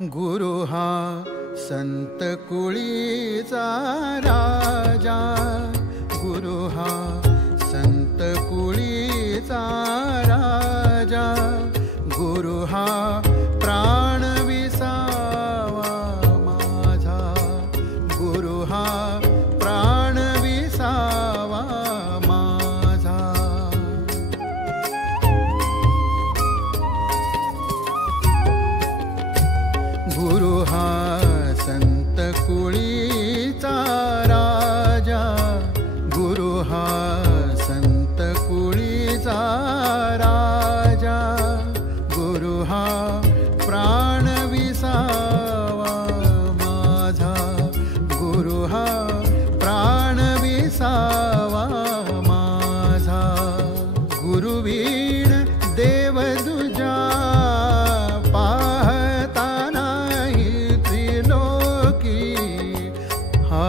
गुरु हा संत कुळीचा राजा, गुरु हा संत कुळीचा राजा, गुरु हा प्राण विसावा माझा, गुरु हा प्राण विसावा माझा. गुरु हा संत कुळीचा राजा, गुरु हा संत कुळीचा राजा, गुरु हा प्राण विसावा माझा, गुरु हा प्राण विसावा माझा. गुरुवीण देव दुजा पाहता नाही त्रिलोकी, हा